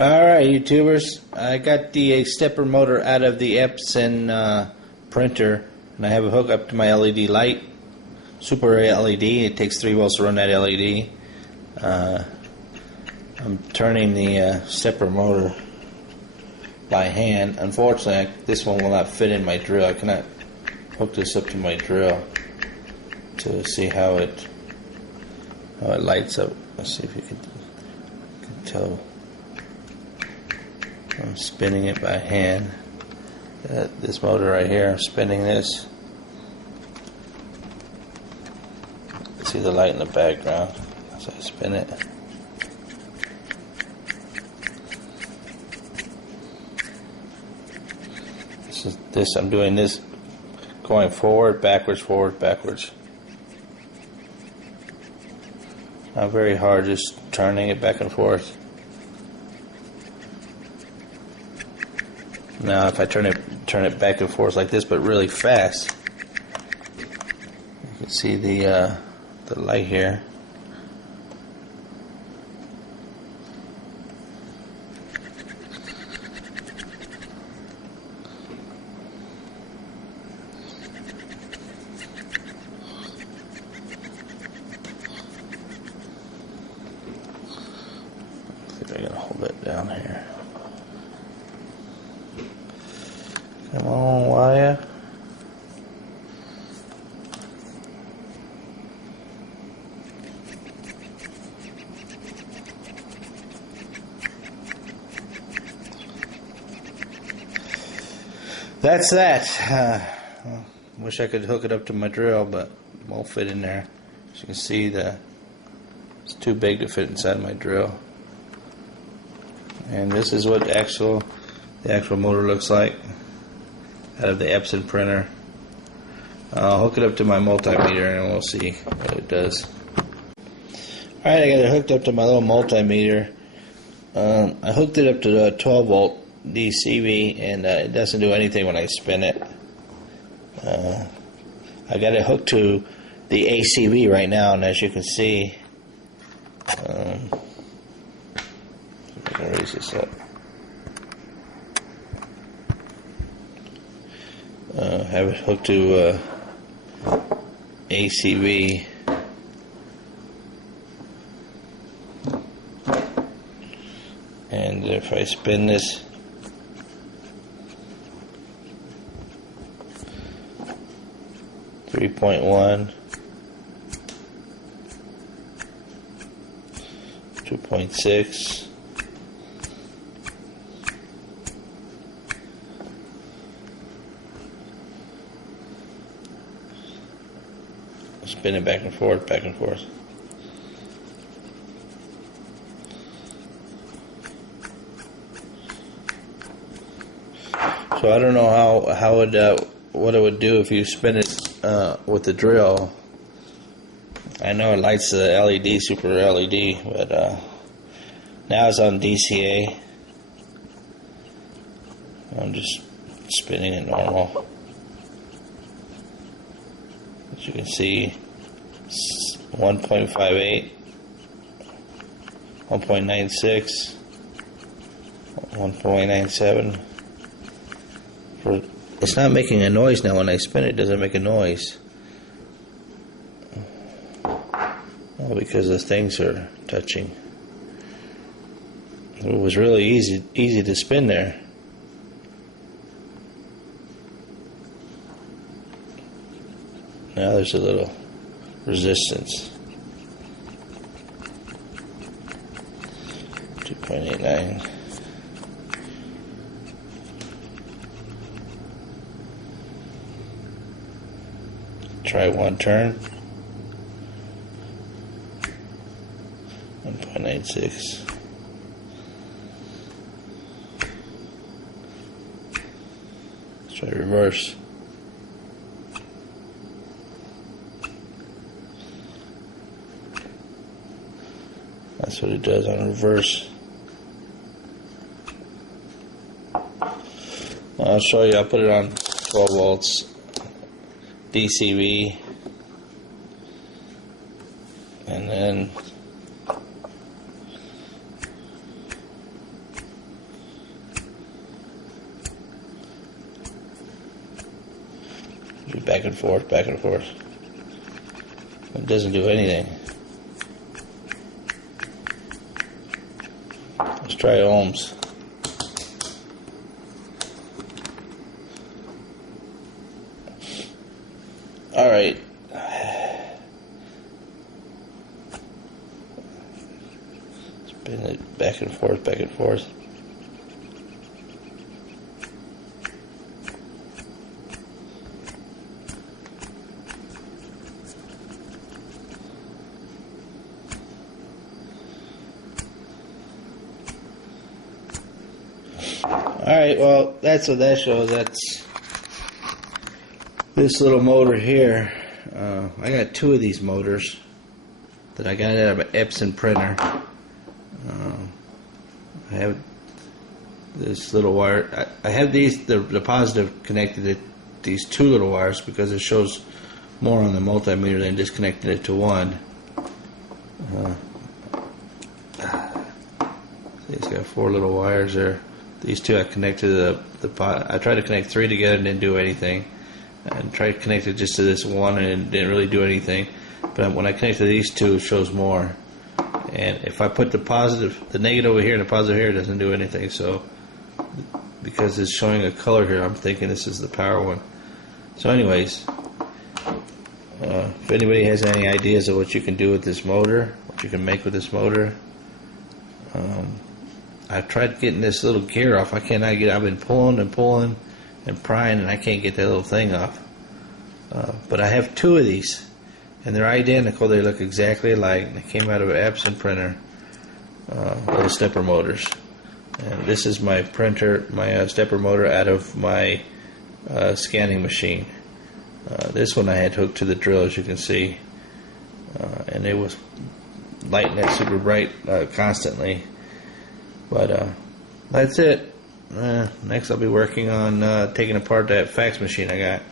Alright, YouTubers, I got the stepper motor out of the Epson printer, and I have a hook up to my LED light, super LED. It takes 3 volts to run that LED. I'm turning the stepper motor by hand. Unfortunately, this one will not fit in my drill. I cannot hook this up to my drill to see how it lights up. Let's see if you can tell. I'm spinning it by hand. This motor right here, I'm spinning this. See the light in the background as I spin it. I'm doing this going forward, backwards, forward, backwards. Not very hard, just turning it back and forth. Now if I turn it back and forth like this, but really fast, you can see the light here. I think I gotta hold it down here. Come on, wire. That's that. Wish I could hook it up to my drill, but it won't fit in there. As you can see, it's too big to fit inside my drill. And this is what the actual motor looks like out of the Epson printer. I'll hook it up to my multimeter and we'll see what it does. Alright, I got it hooked up to my little multimeter. I hooked it up to the 12 volt DCV, and it doesn't do anything when I spin it. I got it hooked to the ACV right now, and as you can see, I'm going to raise this up. Have it hooked to ACV. And if I spin this, .1, 2.6, spin it back and forth, back and forth. So I don't know what it would do if you spin it with the drill. I know it lights the LED, super LED, but now it's on DCA. I'm just spinning it normal. As you can see, 1.58, 1.96, 1.97. It's not making a noise now. When I spin it, it doesn't make a noise. Well, because the things are touching. It was really easy to spin there. Now there's a little resistance. 2.89. Try one turn. 1.96. Let's try reverse. That's what it does on reverse. I'll show you. I'll put it on 12 volts. DCV, and then back and forth, back and forth. It doesn't do anything. Let's try ohms. Alright. Spin it back and forth, back and forth. Alright, well, that's what that shows. That's this little motor here. I got two of these motors that I got out of an Epson printer. I have this little wire. I have these, the positive connected to these two little wires because it shows more on the multimeter than just connecting it to one. It's got four little wires there. These two I connected to the pot. I tried to connect three together and didn't do anything. And tried to connect it just to this one and it didn't really do anything. But when I connected these two, it shows more. And if I put the negative over here and the positive here, it doesn't do anything. So because it's showing a color here, I'm thinking this is the power one. So anyways, if anybody has any ideas of what you can do with this motor, what you can make with this motor, I've tried getting this little gear off. I've been pulling and pulling and prying, and I can't get that little thing off. But I have two of these, and they're identical. They look exactly alike. They came out of an Epson printer, little stepper motors. And this is my printer, my stepper motor out of my scanning machine. This one I had hooked to the drill, as you can see, and it was lighting that super bright constantly. But that's it. Next I'll be working on taking apart that fax machine I got.